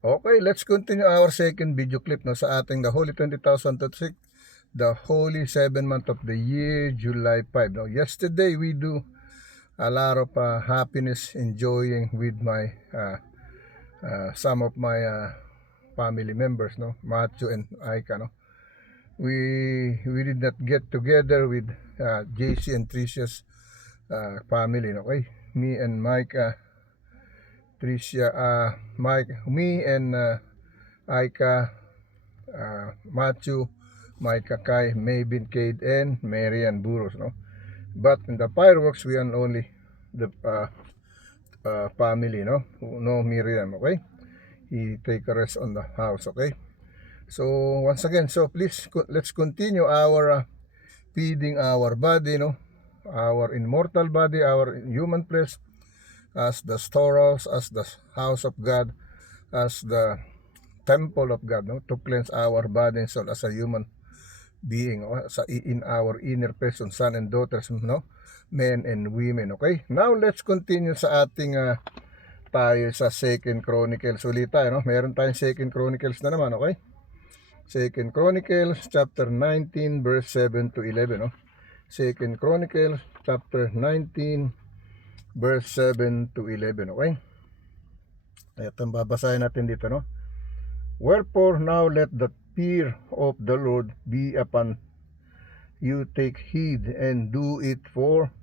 Okay, let's continue our second video clip no, sa ating The Holy 20,026, the Holy 7 month of the year, July 5. No? Yesterday, we do a lot of happiness, enjoying with my some of my family members, no, Matthew and Aika. No? We did not get together with JC and Tricia's family. Okay, me and Mike, Tricia, Mike, me and Aika, Matthew, Micah, Kai, Maybin, Cade, and Marian Burros. No? But in the fireworks, we are only the family, no Miriam, okay? He take a rest on the house, okay? So once again, so please let's continue our feeding our body, our immortal body, our human flesh, as the storehouse, as the house of God, as the temple of God, to cleanse our body and soul as a human being, in our inner person, son and daughters, men and women. Okay, now let's continue sa ating tayo sa Second Chronicles ulit tayo, meron tayong Second Chronicles na naman. Okay, Second Chronicles chapter 19 verse 7 to 11. Second Chronicles chapter 19 verse 7 to 11. Okay, ito ang babasahin natin dito. Wherefore now let the fear of the Lord be upon you, take heed and do it, for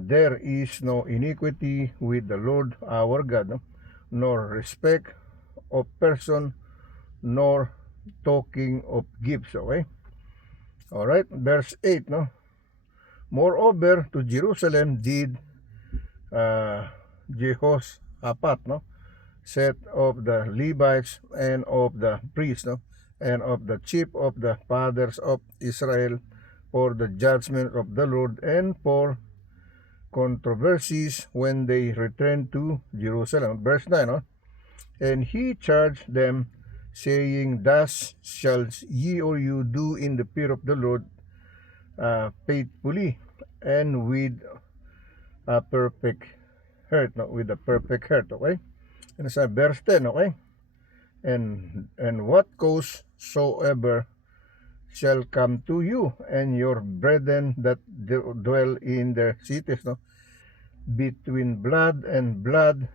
there is no iniquity with the Lord our God, nor respect of person, nor talking of gifts. Okay, all right, verse 8. Moreover, to Jerusalem did Jehoshaphat set of the Levites and of the priests, and of the chief of the fathers of Israel, for the judgment of the Lord and for controversies when they returned to Jerusalem. Verse 9. And he charged them, saying, Thus shall ye or you do in the fear of the Lord, faithfully and with a perfect heart. With a perfect heart. Okay, and sa verse 10. Okay, and what cause soever shall come to you and your brethren that dwell in their cities, between blood and blood,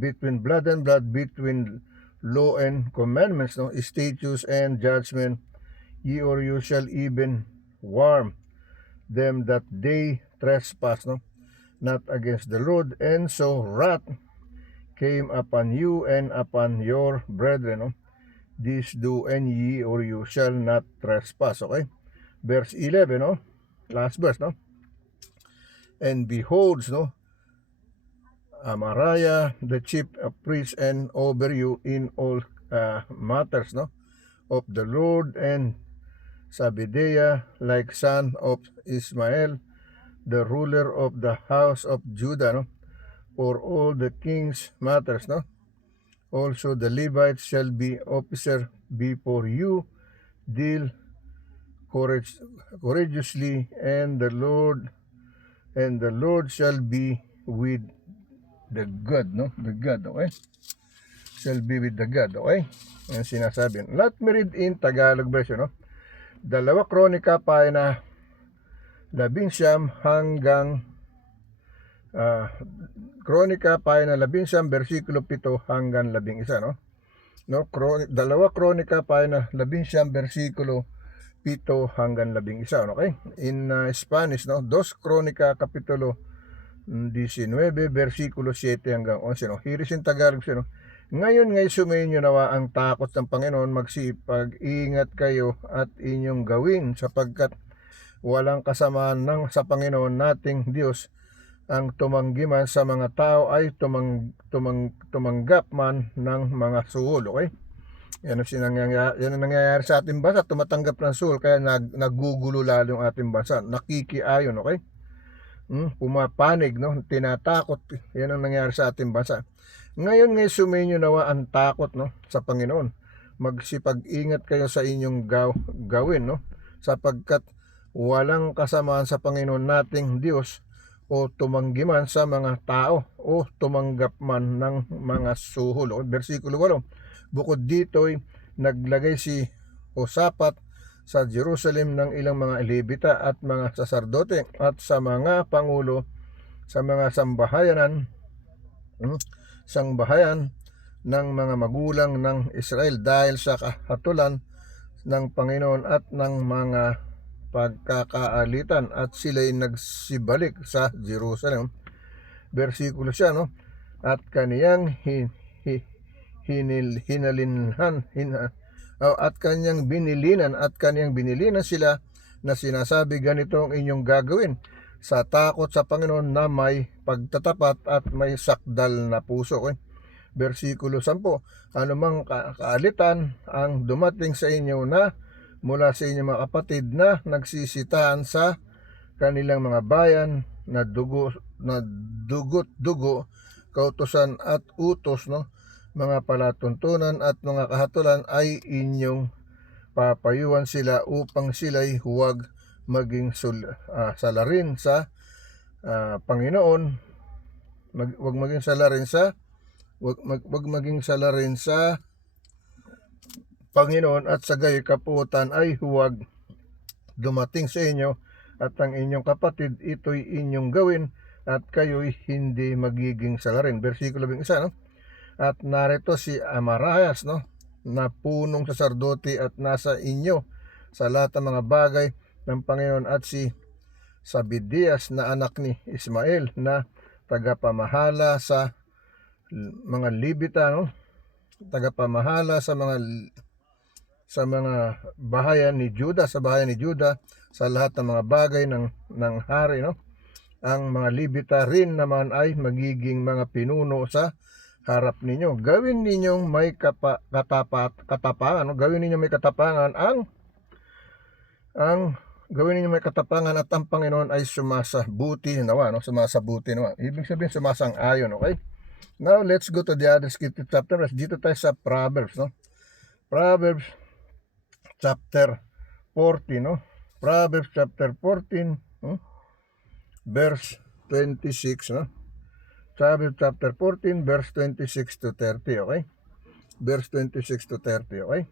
between blood and blood, between law and commandments, statutes and judgment, ye or you shall even warn them that they trespass, not against the Lord, and so wrath came upon you and upon your brethren. This do, and ye or you shall not trespass. Okay, verse 11. Last verse. And behold, Amariah the chief priest and over you in all matters, of the Lord, and Sabidiah like son of Ismael, the ruler of the house of Judah, for all the king's matters. Also the Levites shall be officer before you, deal courageously, and the Lord shall be with the God, the God. Okay, shall be with the God. Okay, ang sinasabi. Let me read in Tagalog version. Dalawa Kronika pa na 11 hanggang Kronika pa na 11 versikulo 7 hanggang 11. Dalawa Kronika pa na 11 versikulo 7 hanggang 11. Okay, in Spanish, Dos Kronika kapitulo 19 versikulo 7 hanggang 11. Here is in Tagalog siya. Ngayon ngay sumayin nyo nawa ang takot ng Panginoon, magsipag-ingat kayo at inyong gawin, sapagkat walang kasamaan sa Panginoon nating Diyos. Ang tumanggi man sa mga tao ay tumanggap man ng mga suhol. Okay, yan ang nangyayari sa ating bansa, tumatanggap ng suhol, kaya nagugulo lalo ang ating bansa, nakikiayon. Okay, pumapanig, tinatakot. Yan ang nangyayari sa ating bansa. Ngayon ngay sumainyo nawa ang takot, sa Panginoon. Magsipag-ingat kayo sa inyong gawin, sapagkat walang kasamaan sa Panginoon nating Diyos. o tumanggi man sa mga tao o tumanggap man ng mga suhol. O, versikulo 8, bukod dito'y naglagay si Josaphat sa Jerusalem ng ilang mga Levita at mga saserdote at sa mga pangulo sa mga sangbahayan ng mga magulang ng Israel dahil sa kahatulan ng Panginoon at ng mga pagkakaalitan, at sila'y nagsibalik sa Jerusalem. Versikulo siya, no? At kaniyang at kanyang binilinan sila na sinasabi, ganito ang inyong gagawin sa takot sa Panginoon na may pagtatapat at may sakdal na puso. Okay? Versikulo 10, anumang kaalitan ang dumating sa inyo na mula sa inyong mga kapatid na nagsisitahan sa kanilang mga bayan na dugo, kautusan at utos, no, mga palatuntunan at mga kahatulan, ay inyong papayuhan sila upang sila'y huwag maging salarin sa Panginoon, huwag maging salarin sa Panginoon, at sa gayoy kapuutan ay huwag dumating sa inyo at ang inyong kapatid, ito'y inyong gawin at kayo'y hindi magiging salarin. Versikulo 11, no? At narito si Amarayas, no, na punong saserdote at nasa inyo sa lahat ng mga bagay ng Panginoon, at si Sabidias na anak ni Ismael na tagapamahala sa mga Levita, no, tagapamahala sa mga bahayan ni Juda, sa lahat ng mga bagay ng hari, no. Ang mga Levita rin naman ay magiging mga pinuno sa harap ninyo. Gawin ninyong may katapangan, no? Gawin ninyong may katapangan at ang Panginoon ay sumasabuti nawa, no? Ibig sabihin sumasang-ayon, okay? Now let's go to the other scripture chapter. Dito tayo sa Proverbs, no? Proverbs chapter 14, no? Proverbs chapter 14, no? Verse 26, no? Proverbs chapter 14, verse 26 to 30, okay? Verse 26 to 30, okay?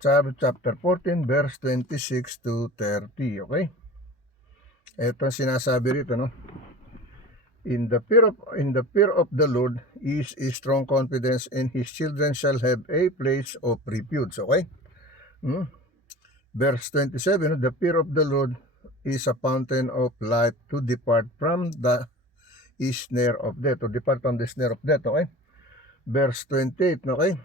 Proverbs chapter 14, verse 26 to 30, okay? Ito ang sinasabi rito, no? In the fear of the Lord is a strong confidence, and his children shall have a place of refuge, okay? Verse 27, no? The fear of the Lord is a fountain of life to depart from the snare of death, okay? Verse 28, okay?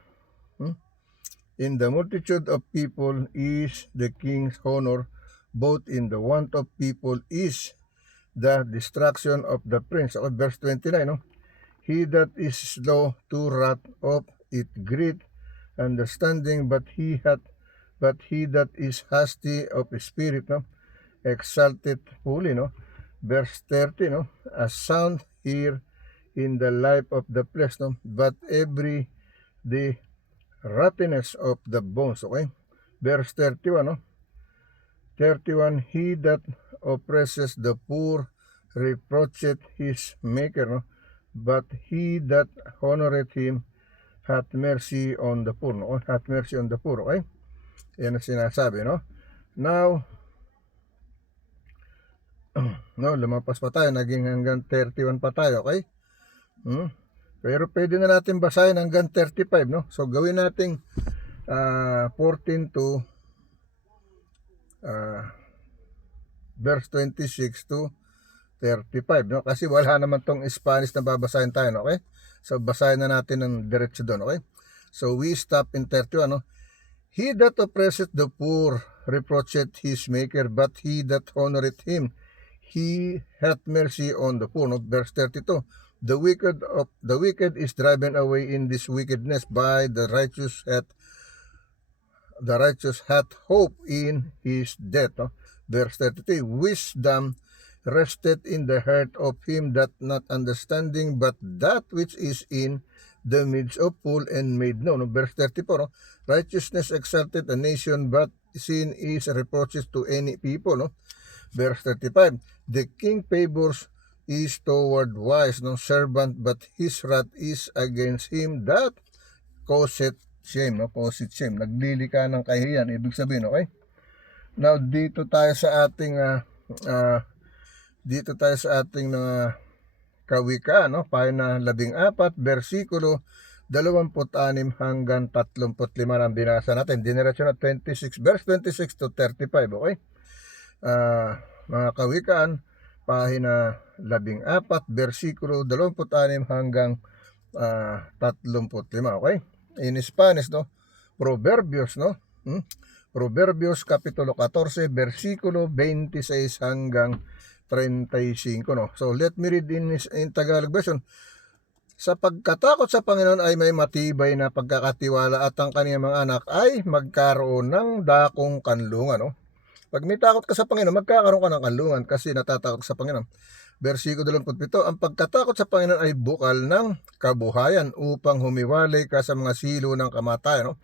In the multitude of people is the king's honor, both in the want of people is the destruction of the prince. Okay? Verse 29, no? He that is slow to wrath of it great understanding, but he that is hasty of spirit, no, exalted fully, no. Verse 30, no, a sound here in the life of the flesh, no, but every the rottenness of the bones, okay? Verse 31, no, 31, he that oppresses the poor reproacheth his maker, no, but he that honoreth him hath mercy on the poor, no, hath mercy on the poor, okay? Yan ang sinasabi, no. Now, no, lumapas pa tayo, naging hanggang 31 pa tayo, okay? Pero pwede na natin basahin hanggang 35, no? So gawin nating 14 to verse 26 to 35, no? Kasi wala naman tong Spanish na babasahin tayo, no? Okay? So basahin na natin ng diretso doon, okay? So we stop in 31, no? He that oppresseth the poor reproacheth his maker, but he that honoreth him, he hath mercy on the poor. No? Verse 32, the wicked is driven away in this wickedness, by the righteous hath hope in his death. No? Verse 33, wisdom rested in the heart of him that not understanding, but that which is in the midst of full and made known. No? Verse 34, no? Righteousness exalted a nation, but sin is reproaches to any people. No? Verse 35, the king favors is toward wise, no, servant, but his wrath is against him that causeth shame, no, causeth shame, naglili ka ng kahihiyan, ibig sabihin, okay? Now, dito tayo sa ating kawikaan, no, pahina 14, versikulo 26 hanggang 35 ang binasa natin. Dinerecho na 26, verse 26 to 35, okay? Mga kawikaan, pahina 14, versikulo 26 hanggang 35, okay? In Spanish, no? Proverbios, no? Proverbios kapitulo 14, versikulo 26 hanggang 35, no? So let me read in Tagalog version. Sa pagkatakot sa Panginoon ay may matibay na pagkakatiwala at ang kaniyang mga anak ay magkaroon ng dakong kanlungan, no? Pag may takot ka sa Panginoon, magkakaroon ka ng kanlungan kasi natatakot ka sa Panginoon. Versikulo 27, ang pagkatakot sa Panginoon ay bukal ng kabuhayan upang humiwalay ka sa mga silo ng kamatayan, no?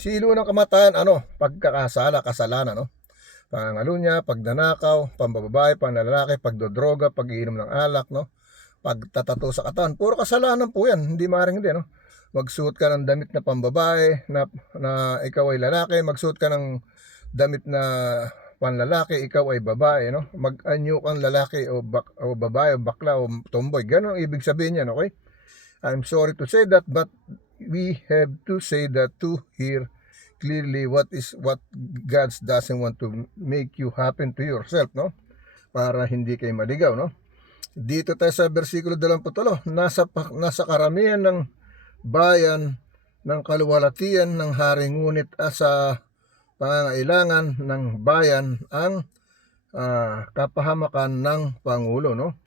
Silo ng kamatayan, pagkakasala, kasalanan, no? Pangangalunya, pagnanakaw, pambababae, panlalaki, pagdodroga, pag-iinom ng alak, no? Pagtatato sa katawan, puro kasalanan po yan, hindi maaaring hindi, no? Magsuot ka ng damit na pambabae na ikaw ay lalaki, magsuot ka ng damit na panlalaki, ikaw ay babae, no? Mag-anyo kang lalaki o babae o bakla o tomboy, ganun ang ibig sabihin yan, okay? I'm sorry to say that, but we have to say that to hear clearly what God doesn't want to make you happen to yourself, no? Para hindi kayo maligaw, no? Dito tayo sa versikulo 28, nasa karamihan ng bayan ng kaluwalhatian ng hari, ngunit sa pangangailangan ng bayan ang kapahamakan ng pangulo, no?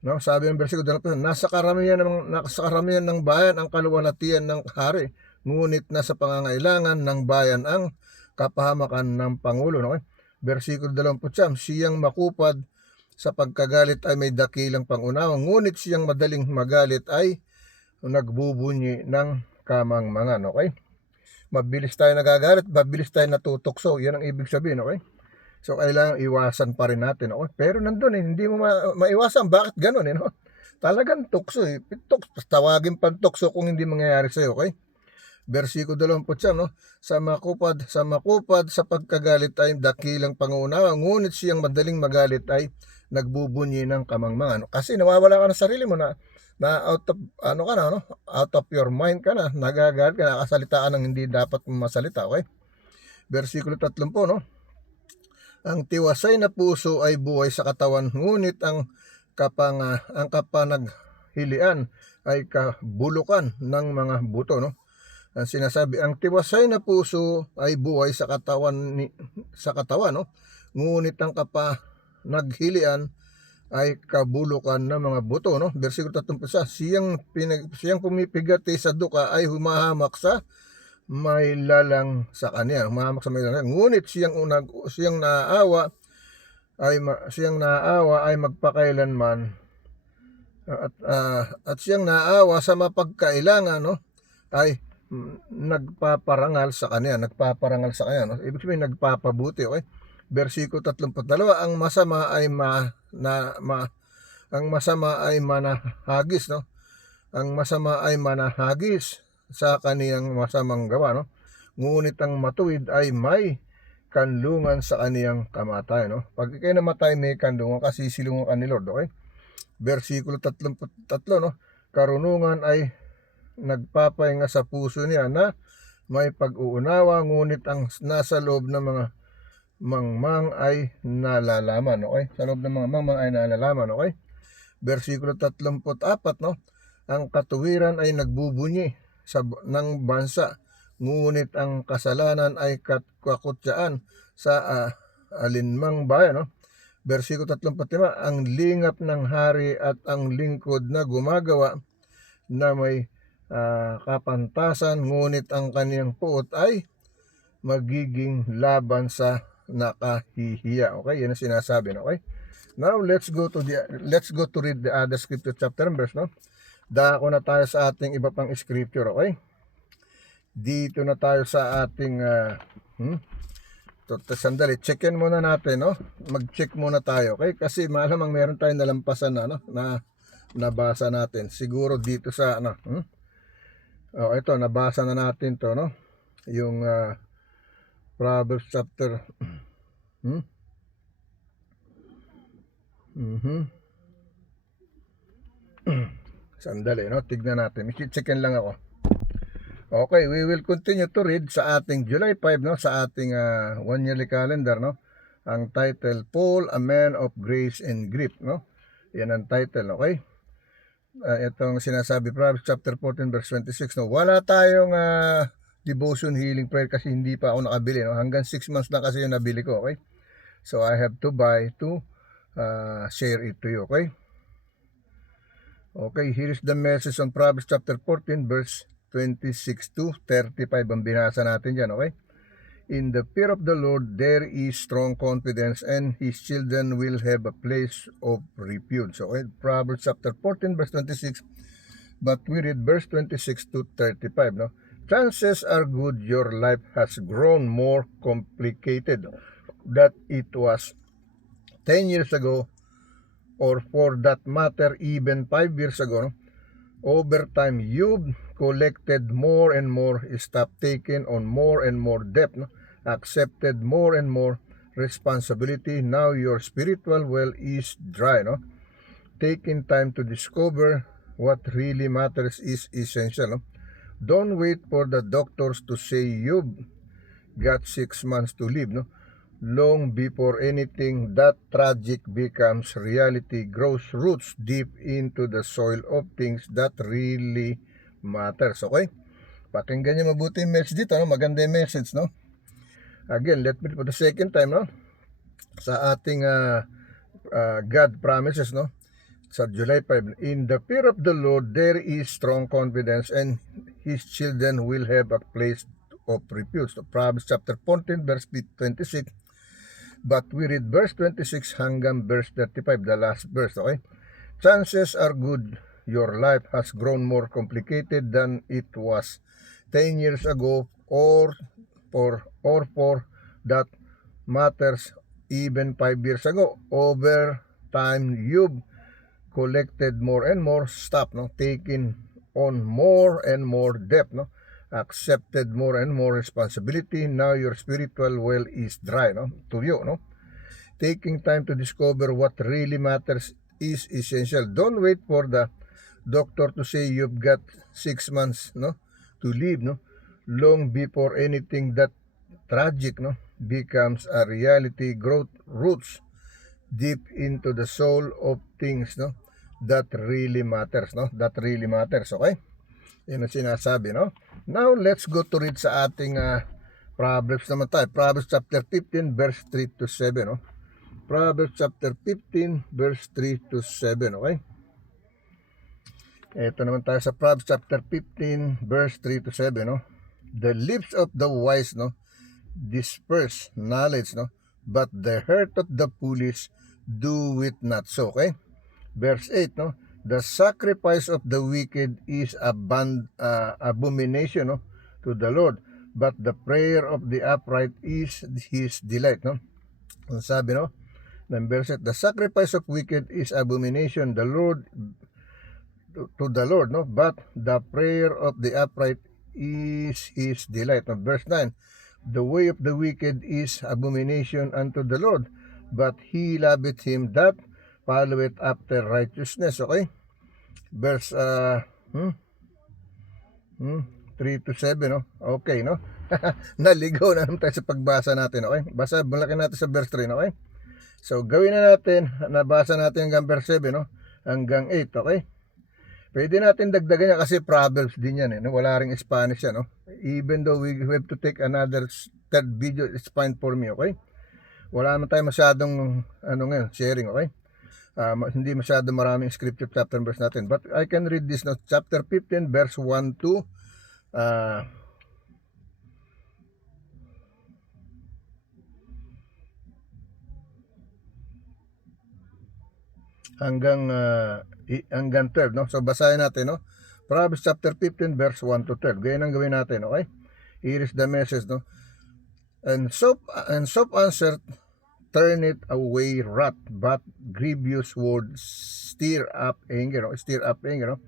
No, sabi ng versikulo 28, nasa karamihan ng bayan ang kaluwalhatian ng hari, ngunit nasa pangangailangan ng bayan ang kapahamakan ng pangulo, no? Versikulo 29, siyang makupad sa pagkagalit ay may dakilang pangunawa, ngunit siyang madaling magalit ay nagbubunyi ng kamangmangan, okay? Mabilis tayo nagagalit, mabilis tayo natutokso, yan ang ibig sabihin, okay? So, kailangan iwasan pa rin natin, okay? Pero nandun hindi mo maiwasan. Bakit ganun, no? Talagang tukso, tawagin pang tukso kung hindi mangyayari sa'yo, okay? Versikulo 20, no? Sa makupad sa pagkagalit ay dakilang pangunawa, ngunit siyang madaling magalit ay nagbubunyi ng kamangmangan. Kasi nawawala ka ng sarili mo na out of out of your mind ka na, nagagalit ka, nakasalita ka ng hindi dapat masalita, okay? Versikulo 30, no? Ang tiwasay na puso ay buhay sa katawan, ngunit ang kapanaghilian ay kabulukan ng mga buto, no? Ang sinasabi, ang tiwasay na puso ay buhay sa katawan, no? Ngunit ang kapanaghilian ay kabulukan ng mga buto, no? Versikulo 31, siyang pumipigati sa duka ay humahamak sa may lalang sa kanya, humahamak sa may lalang. Ngunit siyang naawa ay magpakailanman at siyang naawa sa mapagkailangan, no, ay nagpaparangal sa kanya, no? Ibig sabihin nagpapabuti, okay? Versikulo 32, ang masama ay manahagis, no? Ang masama ay manahagis sa kaniyang masamang gawa, no? Ngunit ang matuwid ay may kanlungan sa kaniyang kamatayan, no? Pag ikay namatay, may kanlungan kasi silungan ka ni Lord, okay? Versikulo 33, no? Karunungan ay nagpapahinga sa puso niya na may pag-uunawa, ngunit ang nasa loob ng mga mangmang ay nalalaman, okay? Sa loob ng mga mangmang ay nalalaman, okay? Versikulo 34, no? Ang katuwiran ay nagbubunyi ng bansa, ngunit ang kasalanan ay kakutsaan sa alinmang bayan, no? Versikulo 35, ang lingap ng hari at ang lingkod na gumagawa na may kapantasan, ngunit ang kaniyang puot ay magiging laban sa nakahihiya, okay? Yan ang sinasabi, no? Okay? Now let's go to read the other scripture chapter and verse, no? Dako na tayo sa ating iba pang scripture, okay? Dito na tayo sa ating So, sandali, checkin muna natin, no? Mag-check muna tayo, okay? Kasi malamang meron tayong nalampasan na, no? Na nabasa natin. Siguro dito sa, ano, Oh, ito, nabasa na natin to, no? Yung Proverbs chapter, Sandali, no? Tignan natin. Checkin lang ako. Okay, we will continue to read sa ating July 5, no? Sa ating one-yearly calendar, no? Ang title, Paul, a man of grace and grief, no? Yan ang title, okay? Itong sinasabi, Proverbs chapter 14, verse 26, no? Wala tayong devotion healing prayer kasi hindi pa ako nakabili, no? Hanggang 6 months lang kasi yung nabili ko, okay? So, I have to buy to share it to you, okay? Okay, here is the message on Proverbs chapter 14, verse 26 to 35 ang binasa natin dyan, okay? In the fear of the Lord, there is strong confidence, and His children will have a place of refuge. So, okay, Proverbs chapter 14, verse 26, but we read verse 26 to 35, no? Chances are good your life has grown more complicated than it was 10 years ago, or for that matter, even 5 years ago, no? Over time, you've collected more and more, stopped taking on more and more debt, no? Accepted more and more responsibility. Now your spiritual well is dry, no? Taking time to discover what really matters is essential, no? Don't wait for the doctors to say you've got 6 months to live, no? Long before anything that tragic becomes reality, grows roots deep into the soil of things that really matters. Okay? Pakinggan niyo mabuti yung message dito, no? Maganda yung message, no? Again, let me for the second time, no? Sa ating God promises, no? Sa July 5, in the fear of the Lord, there is strong confidence, and His children will have a place of refuge. So, Proverbs chapter 14, verse 26, but we read verse 26 hanggang verse 35, the last verse, okay? Chances are good your life has grown more complicated than it was 10 years ago, or for that matters, even 5 years ago. Over time, you've collected more and more stuff, no? Taking on more and more debt, no? Accepted more and more responsibility. Now your spiritual well is dry, no? To you, no? Taking time to discover what really matters is essential. Don't wait for the doctor to say you've got 6 months, no, to live, no? Long before anything that tragic, no, becomes a reality, growth roots deep into the soul of things, no, that really matters, no? That really matters, okay? Yan ang sinasabi, no? Now, let's go to read sa ating Proverbs naman tayo. Proverbs chapter 15, verse 3 to 7, no? Proverbs chapter 15, verse 3 to 7, okay? Ito naman tayo sa Proverbs chapter 15, verse 3 to 7, no? The lips of the wise, no, disperse knowledge, no? But the heart of the foolish do it not so, okay? Verse 8, no? The sacrifice of the wicked is abomination, no, to the Lord, but the prayer of the upright is His delight, no? Ang sabi, no? Verse 8, the sacrifice of wicked is abomination the Lord to the Lord, no? But the prayer of the upright is His delight. No? Verse 9, the way of the wicked is abomination unto the Lord, but He loveth him that followeth after righteousness, okay? Verse 3 to 7, no? Okay, no? Naligaw na naman tayo sa pagbasa natin, okay? Bulakin natin sa verse 3, okay? So, gawin na natin, nabasa natin hanggang verse 7, no? Hanggang 8, okay? Pwede natin dagdagan niya kasi Proverbs din yan, no? Wala ring Spanish yan, no? Even though we have to take another third video, it's fine for me, okay? Wala naman tayo masyadong, ngayon, sharing, okay? Hindi masyado maraming scripture chapter and verse natin. But I can read this, no? Chapter 15, verse 1 to hanggang 12, no? So basahin natin, no? Proverbs chapter 15, verse 1 to 12. Ganyan ang gawin natin, okay? Here is the message, no? And Sop answered, turn it away wrath, but grievous words stir up anger. Stir up anger.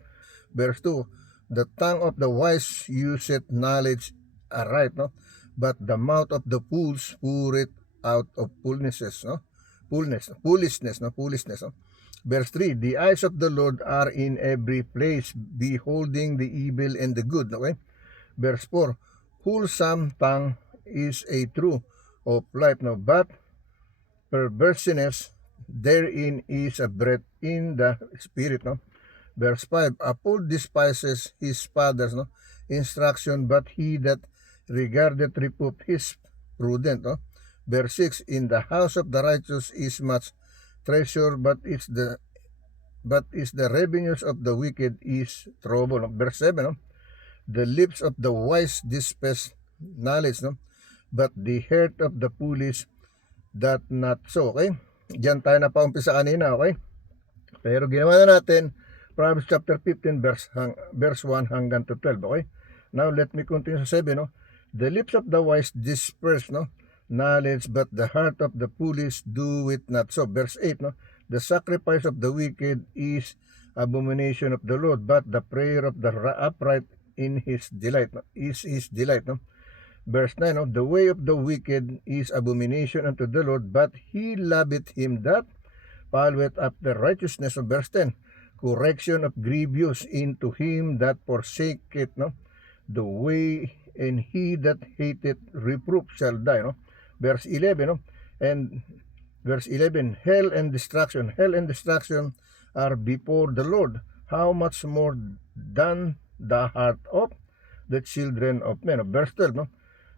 Verse 2, the tongue of the wise useth knowledge aright, no? But the mouth of the fools poureth out of foolishness, no? Foolishness, no? Verse 3, the eyes of the Lord are in every place, beholding the evil and the good, okay? Verse 4, wholesome tongue is a true of life, no? But perverseness therein is a breath in the spirit, no? Verse 5, a fool despises his father's, no, instruction, but he that regardeth reproof is prudent, no? Verse 6, in the house of the righteous is much treasure, but is the revenues of the wicked is trouble, no? Verse 7, no? The lips of the wise despise knowledge, no? But the heart of the foolish that not so, okay? Diyan tayo na paumpisa kanina, okay? Pero ginawa na natin Proverbs chapter 15 verse 1 hanggang to 12, okay? Now let me continue sa 7, no? The lips of the wise disperse, no, knowledge, but the heart of the foolish do it not so. Verse 8, no? The sacrifice of the wicked is abomination of the Lord, but the prayer of the upright in his delight, no? Is his delight, no? Verse 9, no? The way of the wicked is abomination unto the Lord, but he loveth him that followeth after righteousness. Of verse 10, correction of grievous into him that forsaketh, no, the way, and he that hateth reproof shall die, no? Verse 11, no? And verse 11, hell and destruction are before the Lord, how much more than the heart of the children of men. Verse 12, no?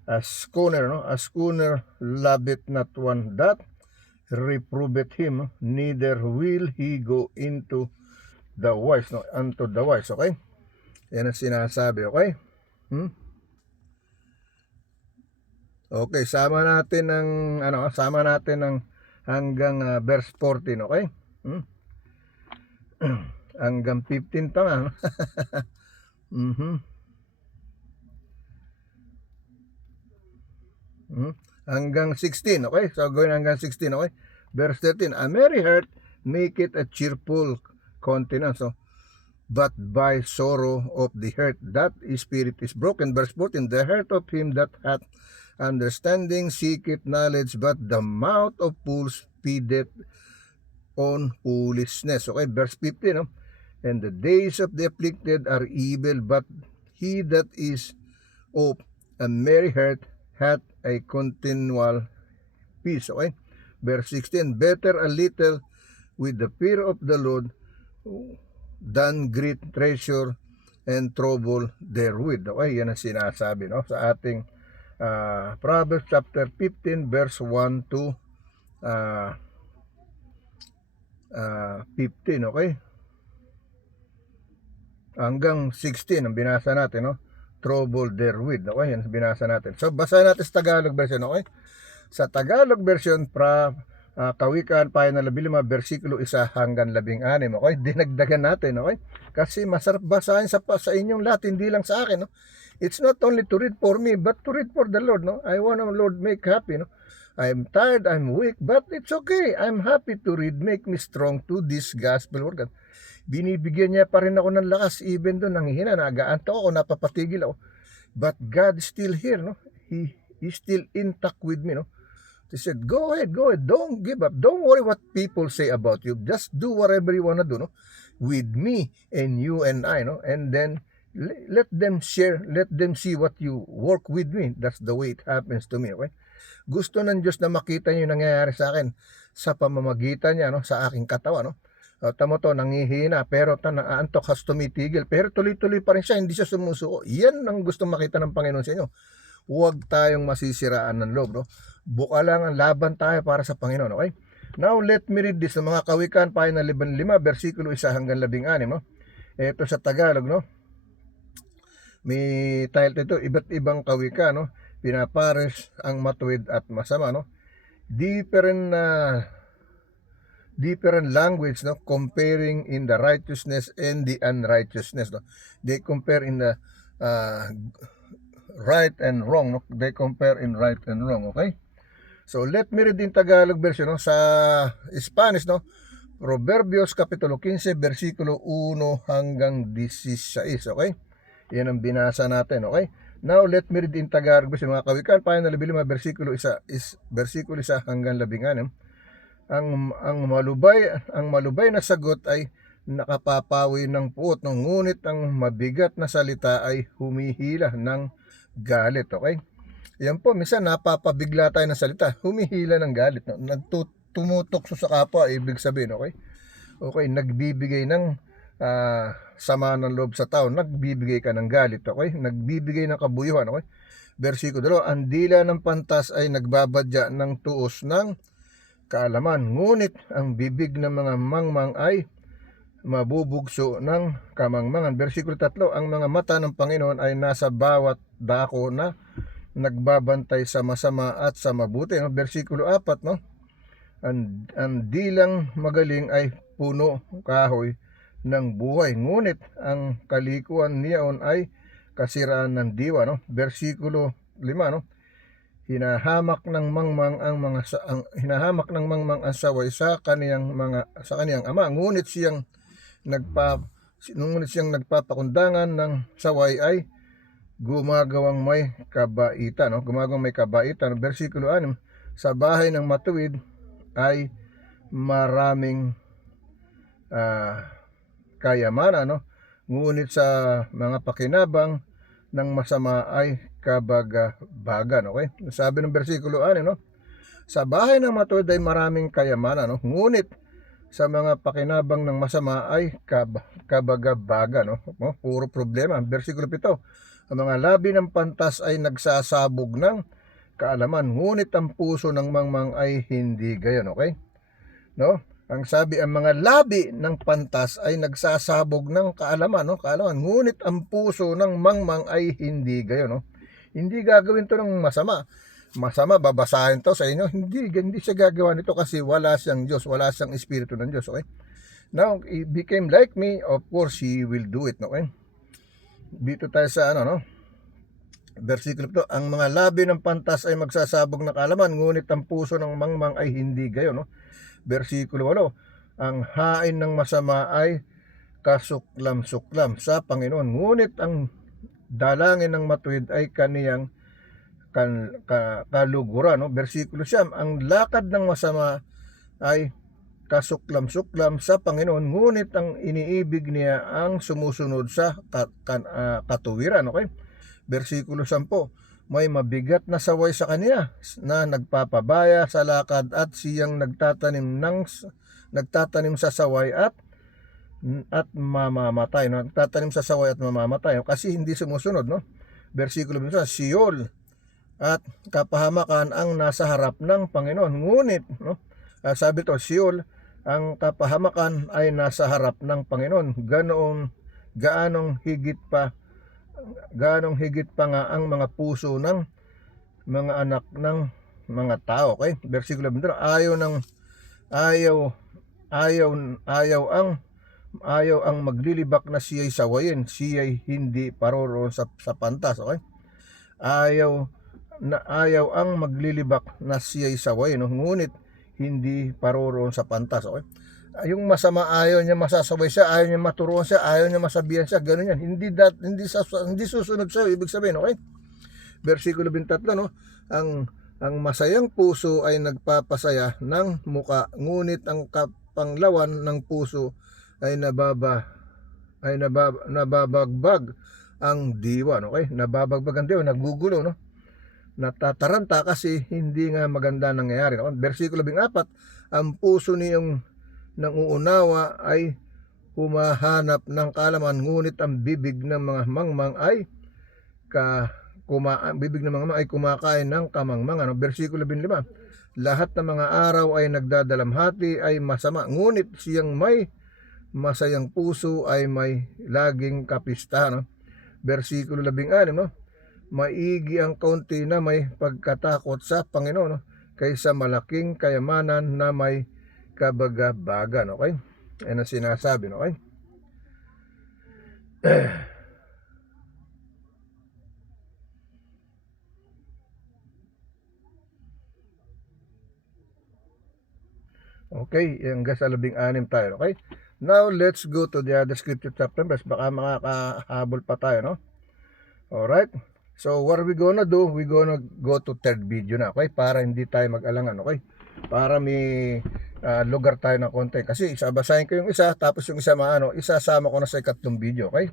A schooner loveth not one that reproveth him, neither will he go into the wise, no, unto the wise, okay? Yan ang sinasabi, okay? Okay, sama natin ng hanggang verse 14, okay? Hanggang 15 pa nga, no? Hanggang 16, okay? So, going hanggang 16, okay? Verse 13, a merry heart make it a cheerful countenance, no? But by sorrow of the heart that spirit is broken. Verse 14, the heart of him that hath understanding seeketh knowledge, but the mouth of fools feedeth on foolishness. Okay, verse 15, no? And the days of the afflicted are evil, but he that is of a merry heart hath a continual peace. Okay, verse 16, better a little with the fear of the Lord than great treasure and trouble therewith. Okay, yan ang sinasabi, no, sa ating Proverbs chapter 15 verse 1 to 15, okay? Hanggang 16 ang binasa natin, no? Trouble therewith, okay? Yan binasa natin. So, basahin natin sa Tagalog version, okay? Sa Tagalog version, Kawikaan, Pahina 15, versikulo 1 hanggang 16, okay? Dinagdagan natin, okay? Kasi masarap basahin sa inyong lahat, hindi lang sa akin, no? It's not only to read for me, but to read for the Lord, no? I want the Lord make happy, no? I'm tired, I'm weak, but it's okay. I'm happy to read, make me strong to this gospel word. Binibigyan niya pa rin ako ng lakas, even doon nanghihina, nagaanto ako, napapatigil ako. But God is still here, no? He is still intact with me, no? He said, go ahead, don't give up, don't worry what people say about you, just do whatever you wanna do, no? With me and you and I, no? And then let them share, let them see what you work with me. That's the way it happens to me, okay? Gusto ng Diyos na makita niyo yung nangyayari sa akin sa pamamagitan niya, no, sa aking katawan, no? Tamo to, nangihina, pero naantok, has tumitigil, pero tuloy-tuloy pa rin siya, hindi siya sumusuko. Yan ang gusto makita ng Panginoon sa inyo. Huwag tayong masisiraan ng loob, no? Buka lang ang laban tayo para sa Panginoon, okay? Now, let me read this, mga Kawikaan, Pahina 15, versikulo 1 hanggang 16, no? Ito sa Tagalog, no? May title ito, iba't ibang kawikaan, no? Pinapares ang matuwid at masama, no? Different language, no? Comparing in the righteousness and the unrighteousness, no? They compare in the right and wrong, no? They compare in right and wrong, okay? So let me read in Tagalog version, no? Sa Spanish, no? Proverbios Kapitulo 15, versikulo 1 hanggang 16, okay? Yan ang binasa natin, okay? Now, let me read in Tagalog version, mga kawikan, payo na 15, versikulo 1 hanggang 16. Ang malubay na sagot ay nakapapawi ng puot, no? Ngunit ang mabigat na salita ay humihila ng galit, okay? Yan po, minsan napapabigla tayo ng salita, humihila ng galit, no? Tumutukso sa kapwa, ibig sabihin, okay? Okay, nagbibigay ng sama ng loob sa tao, nagbibigay ka ng galit, okay? Nagbibigay ng kabuyuhan, okay? Versikulo 2, ang dila ng pantas ay nagbabadya ng tuos ng kaalaman, ngunit ang bibig ng mga mangmang ay mabubugso ng kamangmangan. Versikulo 3, ang mga mata ng Panginoon ay nasa bawat dako na nagbabantay sa masama at sa mabuti, no? Versikulo 4, no? Ang dilang magaling ay puno kahoy ng buhay, ngunit ang kalikuan niyaon ay kasiraan ng diwa, no? Versikulo 5, no? Hinahamak ng mangmang ang saway sa kaniyang ama, ngunit siyang nagpapakundangan ng saway ay gumagawang may kabaitan, no? Gumagawang may kabaitan. Versikulo 6, sa bahay ng matuwid ay maraming kayamanan, no? Ngunit sa mga pakinabang ng masama ay kabagabagan, okay? Sabi ng versikulo 6, no? Sa bahay ng matuwid ay maraming kayamanan, no? Ngunit sa mga pakinabang ng masama ay kabagabagan, no? Puro problema. Versikulo 7, ang mga labi ng pantas ay nagsasabog ng kaalaman, ngunit ang puso ng mangmang ay hindi gayon, okay? No? Ang sabi, ang mga labi ng pantas ay nagsasabog ng kaalaman, no? Kaalaman, ngunit ang puso ng mangmang ay hindi gayon, no? Hindi gagawin to ng masama. Babasahin to sa inyo. Hindi siya gagawa nito kasi wala siyang Diyos, wala siyang Espiritu ng Diyos, okay? Now, he became like me, of course, he will do it, okay? Dito tayo sa no? Versikulo 2, ang mga labi ng pantas ay magsasabog ng kaalaman, ngunit ang puso ng mangmang ay hindi gayon, no? Versikulo 8, ang hain ng masama ay kasuklam-suklam sa Panginoon, ngunit ang dalangin ng matuwid ay kaniyang kaluguran, no? Versikulo 9, ang lakad ng masama ay kasuklam-suklam sa Panginoon, ngunit ang iniibig niya ang sumusunod sa katuwiran, okay? Versikulo 10, may mabigat na saway sa kanya na nagpapabaya sa lakad at siyang nagtatanim sa saway at mamamatay, no? Nagtatanim sa saway at mamamatay, no? Kasi hindi sumusunod, no? Versikulo 11, Siyol at kapahamakan ang nasa harap ng Panginoon, ngunit, no? Sabi to, Siyol, ang kapahamakan ay nasa harap ng Panginoon, gaanong higit pa nga ang mga puso ng mga anak ng mga tao, okay? Versikulo 12, ayaw ang maglilibak na siya'y sawayin, siya'y hindi paroroon sa pantas, okay? Ayaw ang maglilibak na siya'y sawayin, no? Ngunit hindi paroroon sa pantas, okay? Yung masama, ayaw niya masasaway siya, ayaw niya maturuan siya, ayaw niya masabihan siya, gano'n yan. Hindi susunod siya, ibig sabihin, okay? Versikulo 23, no? Ang masayang puso ay nagpapasaya ng muka, ngunit ang kapanglawan ng puso ay nababagbag ang diwa, okay? Nababagbag ang diwa, nagugulo, no? Natataranta kasi hindi nga maganda nangyayari, no? Versikulo 24, ang puso niyong nanguunawa ay humahanap ng kaalaman, ngunit ang bibig ng mga mangmang ay kumakain ng kamangmangan, no? Versikulo 25, lahat ng mga araw ay nagdadalamhati ay masama, ngunit siyang may masayang puso ay may laging kapistahan, no? Versikulo 16, no? Maigi ang kaunti na may pagkatakot sa Panginoon, no? Kaysa malaking kayamanan na may kabagabagan, okay? Yan ang sinasabi, okay? Okay, hanggang sa 16 tayo, okay? Now, let's go to the other scripture chapter verse. Baka makakahabol pa tayo, no? Alright? So, what are we gonna do? We're gonna go to third video na, okay? Para hindi tayo mag-alangan, okay? Para may lugar tayo ng konti. Kasi basahin ko yung isa, tapos yung isa isasama ko na sa ikatlong video, okay?